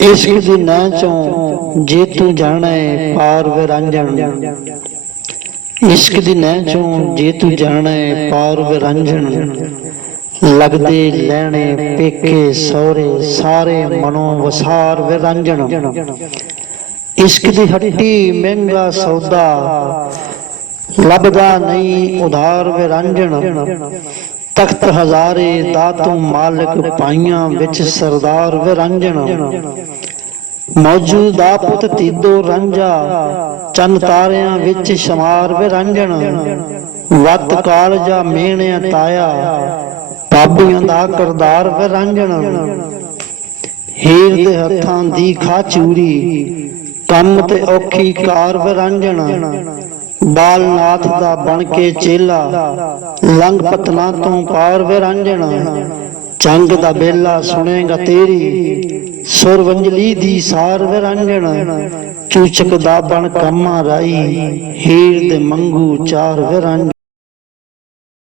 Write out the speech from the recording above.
इश्क दी नैं चों जे तू जाना है पार विरंजन। इश्क दी नैं चों जे तू जाना है पार विरंजन। लगदे लैने पेके सौरे सारे मनों वसार विरंजन। इश्क दी हट्टी महंगा सौदा लभदा नहीं उधार विरंजन। तख्त हजारे दातू मालिक पाइयां विच सरदार विरंजन। मौजूदा पुत तीदो रंजा चंद तारियां विच शुमार विरंजन। वत कालजा मेहणिया ताया पाबियां दा करदार विरंजन। हीर दे हत्थां दी खा चूड़ी कम ते औखी कार विरंजन। बालनाथ दा बन के चेला लंघ पतना तो पार विरंजन। चंग दा बेला सुनेगा तेरी सुरवंजली दी सार विरंजन। चूचक दा बन कम्मा राई हीर दे मंगू चार विरंजन।